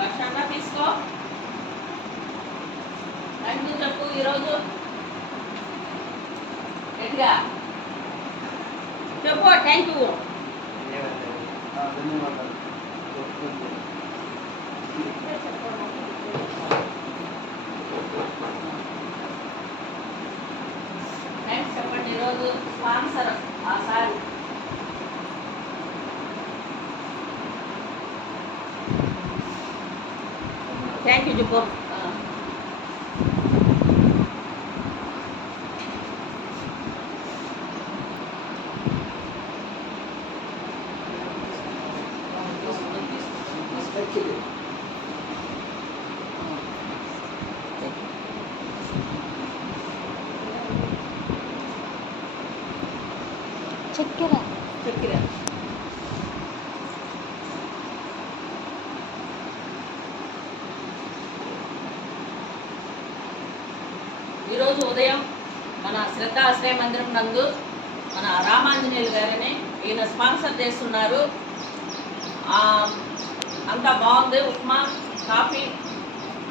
వర్షంగా తీసుకో థ్యాంక్ చెప్పు ఈరోజు గట్టిగా చెప్పు థ్యాంక్ యూ. థ్యాంక్స్ చెప్పండి ఈరోజు స్పాన్సర్ ఆ సార్ థ్యాంక్ యూ చెప్పు. చక్కెర చక్కెర ఈరోజు ఉదయం మన శ్రద్ధాశ్రయ మందిరం నందు మన రామాంజనేయులు గారిని ఈయన స్పాన్సర్ చేస్తున్నారు. అంతా బాగుంది. ఉప్మా కాఫీ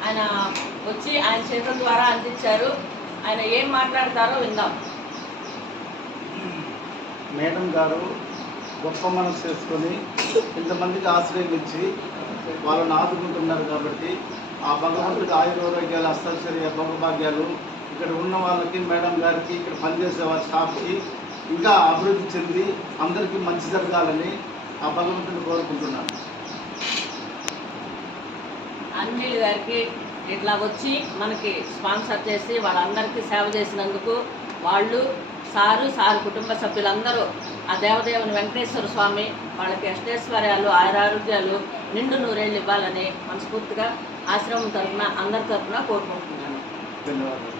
ఆయన వచ్చి ఆయన చేతుల ద్వారా అందించారు. ఆయన ఏం మాట్లాడతారో విందాం. మేడం గారు గొప్ప మనసు చేసుకొని ఇంతమందికి ఆశ్రయం ఇచ్చి వాళ్ళని ఆదుకుంటున్నారు కాబట్టి ఆ భగవంతుడి ఆయుర్వేద్యాలు అష్టైశ్వర్య భోగభాగ్యాలు ఇక్కడ ఉన్న వాళ్ళకి మేడం గారికి ఇక్కడ పనిచేసే వాళ్ళ స్టాఫ్కి ఇంకా అభివృద్ధి చెంది అందరికీ మంచి జరగాలని ఆ భగవంతుడిని కోరుకుంటున్నాను. అంజలి గారికి ఇట్లా వచ్చి మనకి స్పాన్సర్ చేసి వాళ్ళందరికీ సేవ చేసినందుకు వాళ్ళు సారు కుటుంబ సభ్యులందరూ ఆ దేవదేవుని వెంకటేశ్వర స్వామి వాళ్ళకి అష్టైశ్వర్యాలు ఆరోగ్యాలు నిండు నూరేళ్ళు ఇవ్వాలని మనస్ఫూర్తిగా ఆశ్రమం తరఫున అందరి తరఫున కోరుకుంటున్నాను. ధన్యవాదాలు.